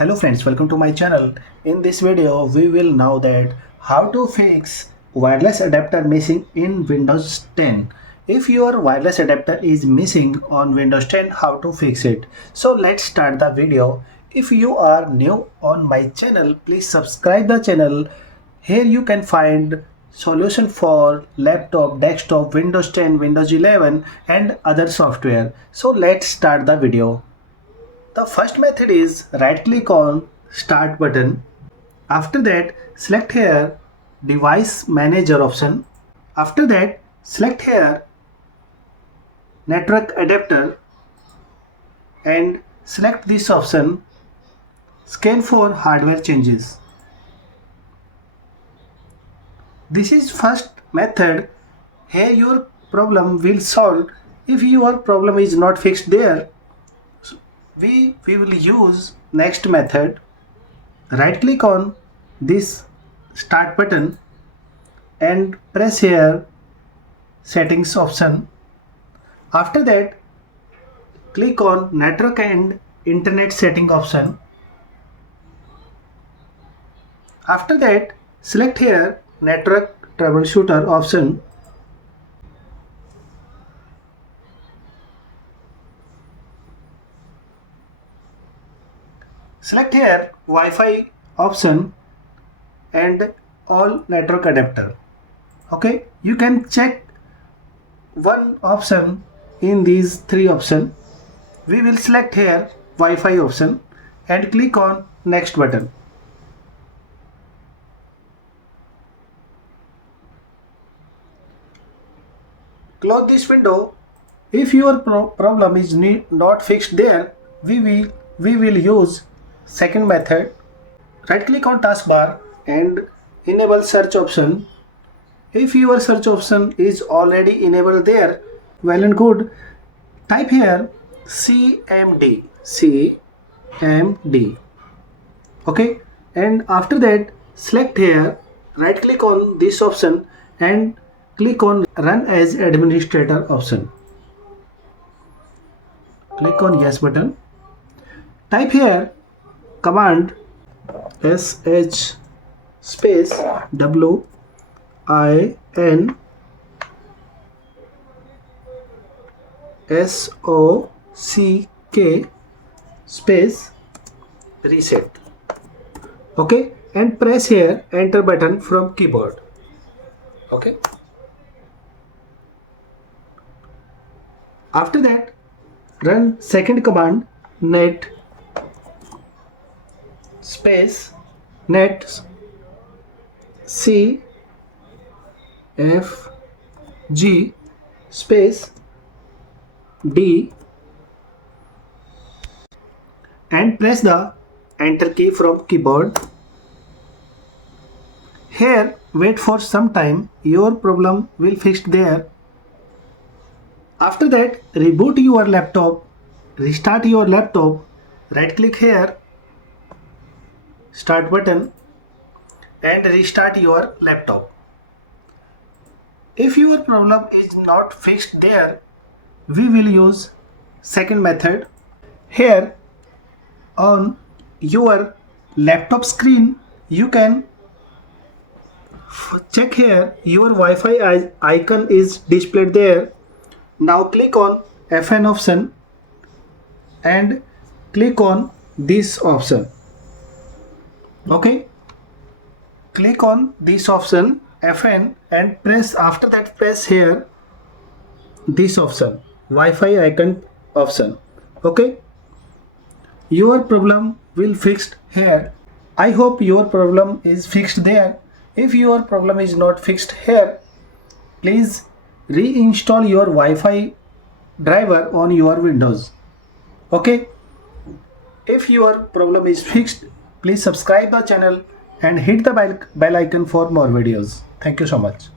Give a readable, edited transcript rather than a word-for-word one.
Hello friends, welcome to my channel. In this video we will know that how to fix wireless adapter missing in Windows 10. If your wireless adapter is missing on Windows 10, how to fix it? So let's start the video. If you are new on my channel, please subscribe the channel. Here you can find solution for laptop, desktop, Windows 10, Windows 11 and other software. So let's start the video. The first method is right click on start button. After that select here device manager option. After that select here network adapter and select this option scan for hardware changes. This is first method. Here your problem will solve. If your problem is not fixed there, we will use next method. Right click on this start button and press here settings option. After that click on network and internet setting option. After that select here network troubleshooter option. Select here Wi-Fi option and all network adapter. Okay, you can check one option in these three options. We will select here Wi-Fi option and click on next button. Close this window. If your problem is not fixed there, we will use second method. Right click on taskbar and enable search option. If your search option is already enabled there, well and good. Type here CMD. Okay, and after that select here right click on this option and click on run as administrator option. Click on yes button. Type here command sh space win sock space reset. Okay, and press here enter button from keyboard. Okay, after that run second command net space net cfg space d and press the enter key from keyboard. Here wait for some time, your problem will fixed there. After that reboot your laptop, restart your laptop, right click here start button and restart your laptop. If your problem is not fixed there, we will use second method. Here on your laptop screen you can check here your Wi-Fi icon is displayed there. Now click on FN option and click on this option. Okay, click on this option FN and press, after that press here this option Wi-Fi icon option. Okay, your problem will fixed here. I hope your problem is fixed there. If your problem is not fixed here, please reinstall your Wi-Fi driver on your Windows. Okay, if your problem is fixed, please subscribe the channel and hit the bell icon for more videos. Thank you so much.